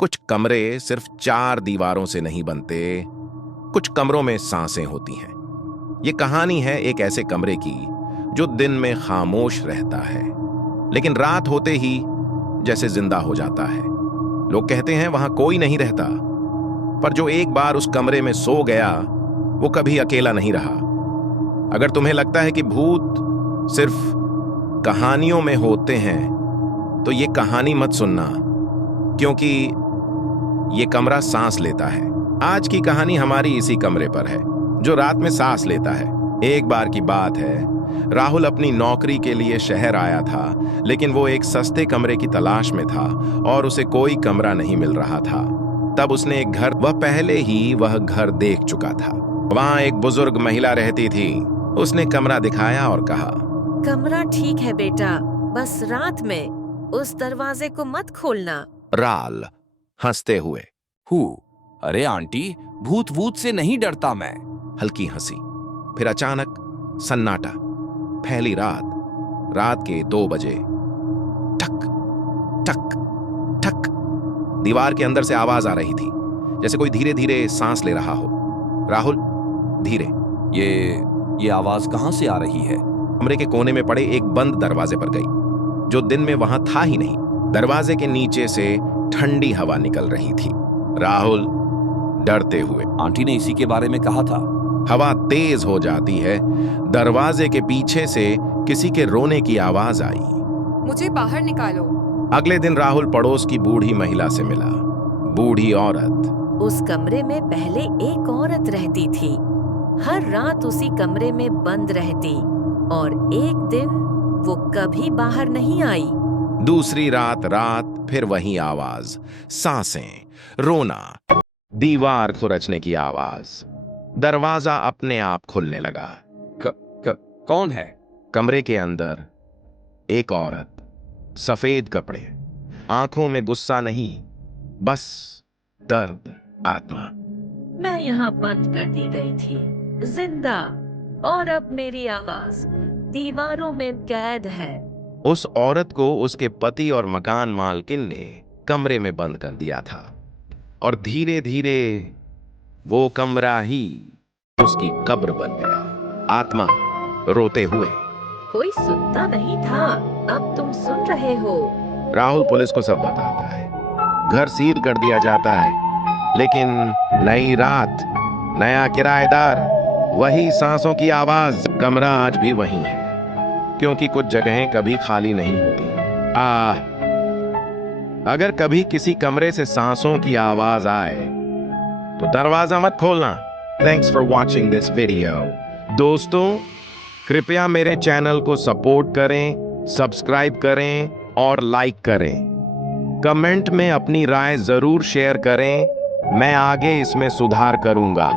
कुछ कमरे सिर्फ 4 दीवारों से नहीं बनते, कुछ कमरों में सांसें होती हैं। ये कहानी है एक ऐसे कमरे की जो दिन में खामोश रहता है, लेकिन रात होते ही जैसे जिंदा हो जाता है। लोग कहते हैं वहां कोई नहीं रहता, पर जो एक बार उस कमरे में सो गया वो कभी अकेला नहीं रहा। अगर तुम्हें लगता है कि भूत सिर्फ कहानियों में होते हैं, तो ये कहानी मत सुनना, क्योंकि ये कमरा सांस लेता है। आज की कहानी हमारी इसी कमरे पर है, जो रात में सांस लेता है। एक बार की बात है, राहुल अपनी नौकरी के लिए शहर आया था, लेकिन वो एक सस्ते कमरे की तलाश में था और उसे कोई कमरा नहीं मिल रहा था। तब उसने एक घर, वह पहले ही वह घर देख चुका था। वहां एक बुजुर्ग महिला रहती थी। उसने कमरा दिखाया और कहा, कमरा ठीक है बेटा, बस रात में उस दरवाजे को मत खोलना। राल हंसते हुए, अरे आंटी, भूत वूत से नहीं डरता मैं। हल्की हंसी। फिर अचानक सन्नाटा। पहली रात के 2 बजे। ठक ठक ठक। दीवार के अंदर से आवाज आ रही थी, जैसे कोई धीरे धीरे सांस ले रहा हो। राहुल धीरे। ये आवाज कहाँ से आ रही है? कमरे के कोने में पड़े एक बंद दरवाजे पर गई, जो दिन में वहां था ही नहीं। दरवाजे के नीचे से ठंडी हवा निकल रही थी। राहुल डरते हुए, आंटी ने इसी के बारे में कहा था। हवा तेज हो जाती है। दरवाजे के पीछे से किसी के रोने की आवाज आई। मुझे बाहर निकालो। अगले दिन राहुल पड़ोस की बूढ़ी महिला से मिला। बूढ़ी औरत। उस कमरे में पहले एक औरत रहती थी। हर रात उसी कमरे में बंद रहती और एक दिन वो कभी बाहर नहीं आई। दूसरी रात फिर वही आवाज, सांसें, रोना, दीवार खुरचने की आवाज। दरवाजा अपने आप खुलने लगा। कौन है? कमरे के अंदर एक औरत, सफेद कपड़े, आंखों में गुस्सा नहीं, बस दर्द, आत्मा। मैं यहाँ बंद कर दी गई थी, जिंदा, और अब मेरी आवाज दीवारों में कैद है। उस औरत को उसके पति और मकान मालकिन ने कमरे में बंद कर दिया था, और धीरे धीरे वो कमरा ही उसकी कब्र बन गया। आत्मा रोते हुए, कोई सुनता नहीं था, अब तुम सुन रहे हो। राहुल पुलिस को सब बताता है। घर सील कर दिया जाता है, लेकिन नई रात, नया किराएदार, वही सांसों की आवाज। कमरा आज भी वही है, क्योंकि कुछ जगहें कभी खाली नहीं होती। अगर कभी किसी कमरे से सांसों की आवाज आए तो दरवाजा मत खोलना। Thanks for watching this video. दोस्तों, कृपया मेरे चैनल को सपोर्ट करें, सब्सक्राइब करें और लाइक करें। कमेंट में अपनी राय जरूर शेयर करें, मैं आगे इसमें सुधार करूंगा।